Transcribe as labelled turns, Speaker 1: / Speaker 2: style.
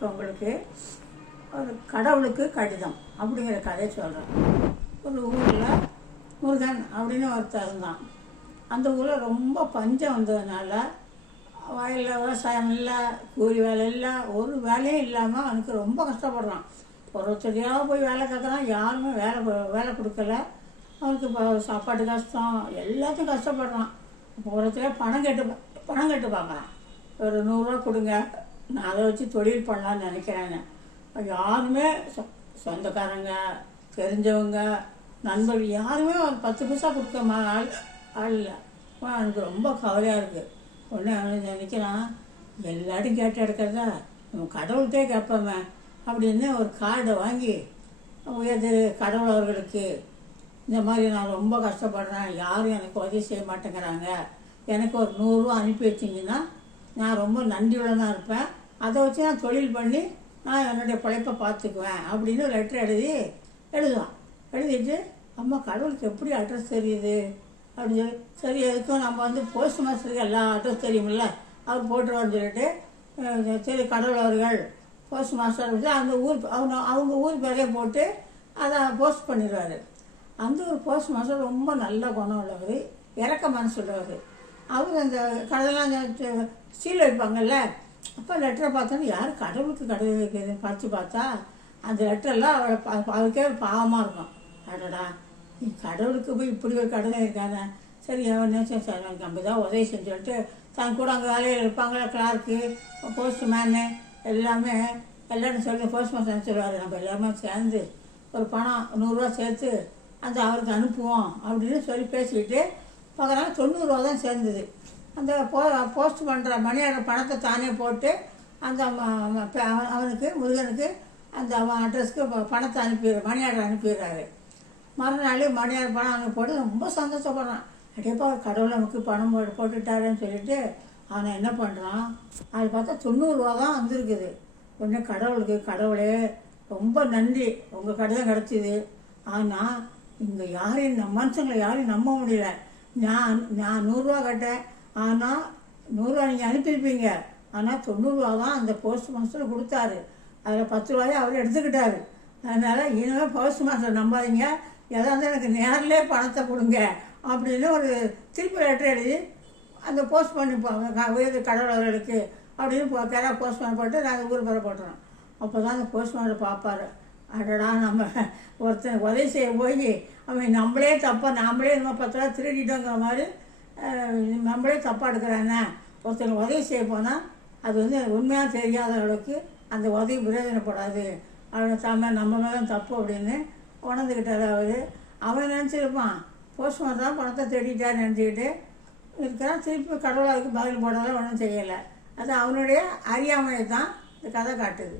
Speaker 1: இப்போ உங்களுக்கு ஒரு கடவுளுக்கு கடிதம் அப்படிங்கிற கதை சொல்கிறேன் ஒரு ஊரில் முருகன் அப்படின்னு ஒருத்தர் இருந்தான். அந்த ஊரில் ரொம்ப பஞ்சம் வந்ததுனால வயலில் விவசாயம் இல்லை கூலி வேலை இல்லை ஒரு வேலையும் இல்லாமல் அவனுக்கு ரொம்ப கஷ்டப்படுறான். ஒருத்தரையாக போய் வேலை கேட்குறான் யாருமே வேலை வேலை கொடுக்கல. அவனுக்கு இப்போ சாப்பாடு கஷ்டம் எல்லாத்தையும் கஷ்டப்படுறான். ஒருத்தரையாக பணம் கேட்டு பா- பணம் கேட்டு பார்க்குறான் ஒரு நூறுரூவா கொடுங்க நான் அதை வச்சு தொழில் பண்ணலான்னு நினைக்கிறேன் யாருமே சொ- சொந்தக்காரங்க தெரிஞ்சவங்க நண்பர்கள் யாருமே ஒரு பத்து பைசா கொடுக்க மா- ஆள் ஆள் இல்லை. எனக்கு ரொம்ப கவலையாக இருக்குது ஒன்று அவன் நினைக்கிறான் எல்லாரும் கேட்டு எடுக்கிறதா நம்ம கடவுள்கிட்டே கேட்போமே அப்படின்னு ஒரு கார்டை வாங்கி உயர்ந்து கடவுள் அவர்களுக்கு இந்த மாதிரி நான் ரொம்ப கஷ்டப்படுறேன். யாரும் எனக்கு உதவி செய்ய மாட்டேங்கிறாங்க. எனக்கு ஒரு நூறுரூவா அனுப்பி வச்சிங்கன்னா நான் ரொம்ப நன்றியுடனாக இருப்பேன். அதை வச்சு நான் தொழில் பண்ணி நான் என்னுடைய பிழைப்பை பார்த்துக்குவேன் அப்படின்னு லெட்டர் எழுதி எழுதுவான். எழுதிட்டு அம்மா கடவுளுக்கு எப்படி அட்ரஸ் தெரியுது? அப்படின்னு சொல்லி சரி எதுக்கும் நம்ம வந்து போஸ்ட் மாஸ்டருக்கு எல்லா அட்ரஸ் தெரியுமில்ல? அவர் போட்டுருவான்னு சொல்லிட்டு சரி கடவுள் அவர்கள் போஸ்ட் மாஸ்டர் வந்து அந்த ஊர் அவங்க அவங்க ஊர் பேரே போட்டு அதை போஸ்ட் பண்ணிடுவார். அந்த ஒரு போஸ்ட் மாஸ்டர் ரொம்ப நல்ல குணம் உள்ளவர் இறக்க மனசு உள்ளவர். அவர் அந்த கடலாம் சீல் வைப்பாங்கல்ல அப்போ லெட்டரை பார்த்தோன்னா யார் கடவுளுக்கு கடவுள் வைக்கிறதுன்னு படித்து பார்த்தா அந்த லெட்டரெல்லாம் அவளை பா- அவருக்கே பாவமாக இருக்கும். அடடா நீ கடவுளுக்கு போய் இப்படி ஒரு கடனை இருக்கானே சரி அவன் சார் எனக்கு நம்ம தான் உதவி செஞ்சு சொல்லிட்டு தான் கூட அங்கே வேலையில் இருப்பாங்களே கிளார்க்கு போஸ்ட்மேனு எல்லாமே எல்லாரும் சொல்லி போஸ்ட் சொல்லுவார் நம்ம எல்லாமே சேர்ந்து ஒரு பணம் நூறுரூவா சேர்த்து அந்த அவருக்கு அனுப்புவோம் அப்படின்னு சொல்லி பேசிக்கிட்டு பார்க்குறாங்க தொண்ணூறுரூவா தான் சேர்ந்தது. அந்த போ போஸ்ட் பண்ணுற மணி மணியோட பணத்தை தானே போட்டு அந்த அவனுக்கு முருகனுக்கு அந்த அவன் அட்ரஸ்க்கு பணத்தை அனுப்பிடுற மணி ஆர்டர் அனுப்பிடுறாரு. மறுநாள் மணி ஆர்டர் பணம் அங்கே போட்டு ரொம்ப சந்தோஷப்படுறான். அடேப்பா கடவுள் நமக்கு பணம் போட்டு போட்டுட்டாருன்னு சொல்லிட்டு அவனை என்ன பண்ணுறான் அது பார்த்தா தொண்ணூறுரூவா தான் வந்திருக்குது. உடனே கடவுளுக்கு கடவுளே ரொம்ப நன்றி. உங்கள் கடிதம் கிடச்சிது. ஆனால் இங்கே யாரையும் மனுஷங்களை யாரையும் நம்ப முடியல. நான் நான் நூறுரூவா கட்டேன். ஆனால் நூறுரூவா நீங்கள் அனுப்பியிருப்பீங்க. ஆனால் தொண்ணூறுரூவா தான் அந்த போஸ்ட் மாஸ்டர் கொடுத்தாரு. அதில் பத்து ரூபாயை அவர் எடுத்துக்கிட்டாரு. அதனால் இனிமேல் போஸ்ட் மாஸ்டர் நம்பாதீங்க. ஏதாவது எனக்கு நேரிலே பணத்தை கொடுங்க அப்படின்னு ஒரு திருப்பி லெட்டர் எழுதி அந்த போஸ்ட் பண்ணிப்பாங்க உயர்ந்த கடவுளர்களுக்கு அப்படின்னு போ போஸ்ட் பண்ண போட்டு நாங்கள் ஊர் பெற போட்டுறோம். அப்போ தான் அந்த போஸ்ட்மேன் பார்ப்பாரு. அடடா நம்ம ஒருத்தன் உதவி செய்ய போய் அவன் நம்மளே தப்பாக நாமளே நம்ம பத்து ரூபா திருடிட்டோங்கிற மாதிரி நம்மளே தப்பாக எடுக்கிறானே ஒருத்தர் உதவி செய்ய போனால் அது வந்து உண்மையாக தெரியாத அளவுக்கு அந்த உதவி பிரயோஜனப்படாது. அவன் தாம நம்ம மேலே தப்பு அப்படின்னு உணர்ந்துக்கிட்டார் அவர். அவன் நினச்சிருப்பான். போஸ்ட்மார்ட் தான் பணத்தை தேடிட்டார் நினச்சிக்கிட்டு இருக்கிறான். திருப்பி கடவுள் அதுக்கு பதில் போடாத ஒன்றும் செய்யலை. அது அவனுடைய அறியாமையை தான் இந்த கதை காட்டுது.